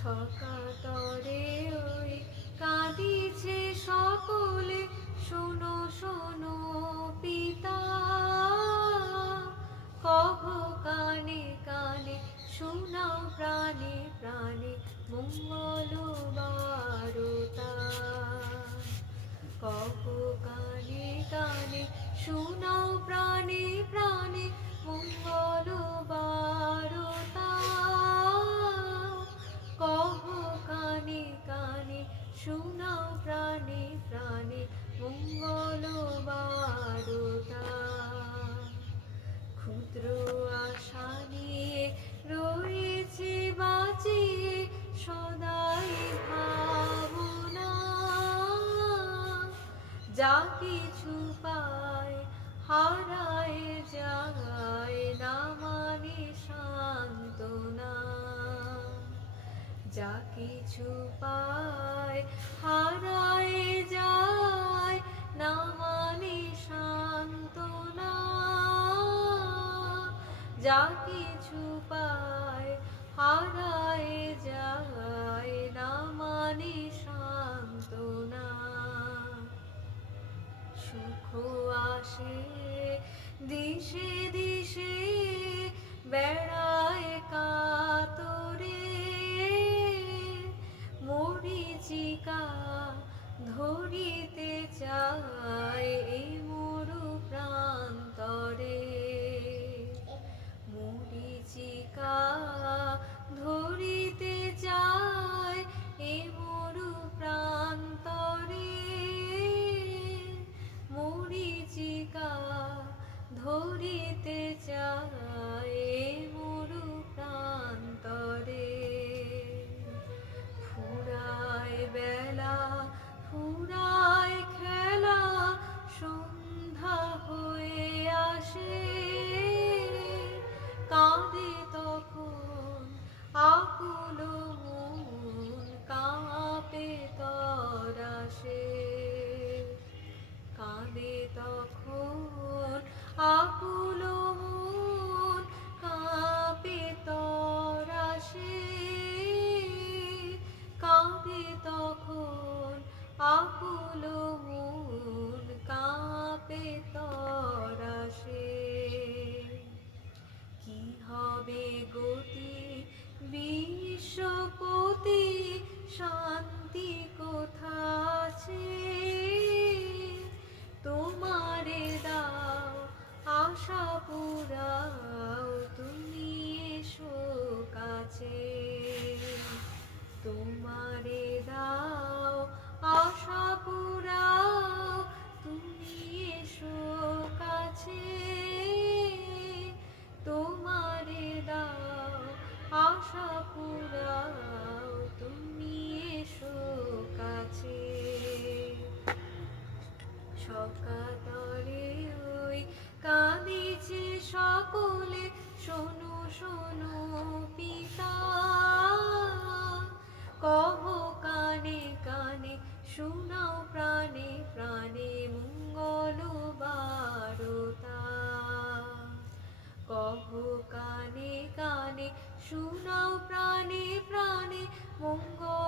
ছকাতরে ওই কাঁদিছে সকলে, শোনো শোনো পিতা, কহ কানে কানে শোনাও প্রাণে প্রাণে মঙ্গল বারতা। কহ কানে কানে শোনাও প্রাণে প্রাণে মঙ্গল বারতা। কহ কানে কানে শোনাও প্রাণে প্রাণে মঙ্গল বারতা। ক্ষুদ্র আশা নিয়ে রয়েছে বাঁচিয়ে সদাই ভাবনা, যা কিছু পায় হারায় যায় না মানে সান্ত্বনা। যা কিছু পায় হারায় যায় না মানে সান্ত্বনা। যা কিছু পায় হারায় যায় না মানে সান্ত্বনা। সুখ আসে দিশে দিশে বেড়ায় কাতরে, মরীচিকা ধরিতে চায় এই মরু প্রান্তরে। মরীচিকা ধরিতে চায় এই মরু প্রান্তরে। মরীচিকা ধরিতে চায় এই মরু প্রান্তরে। ফুরায় বেলা ফুরায় খেলা, সন্ধ্যা হয়ে আসে, কাঁদে তখন আকুল মন কাঁপে তরাসে। কাঁদে তখন আকুল মন কাঁপে তরাসে। কাঁদে তখন আকুল মন কাঁপে তরাসে। কি হবে গতি বিশ্বপতি, শান্তি কোথা আছে? তোমারে দাও আশা পুরাও, তুমি এসো কাছে। তোমারে দাও আশা পুরাও, তুমি এসো কাছে। তোমারে দাও আশা পুরাও, তুমি এসো কাছে। ছকাতরে ওই কাঁদিছে সকলে, শোনো শোনো পিতা, কহ কানে কানে শোনাও প্রাণে প্রাণে মঙ্গল বারতা। কহ কানে কানে শোনাও প্রাণে প্রাণে মঙ্গল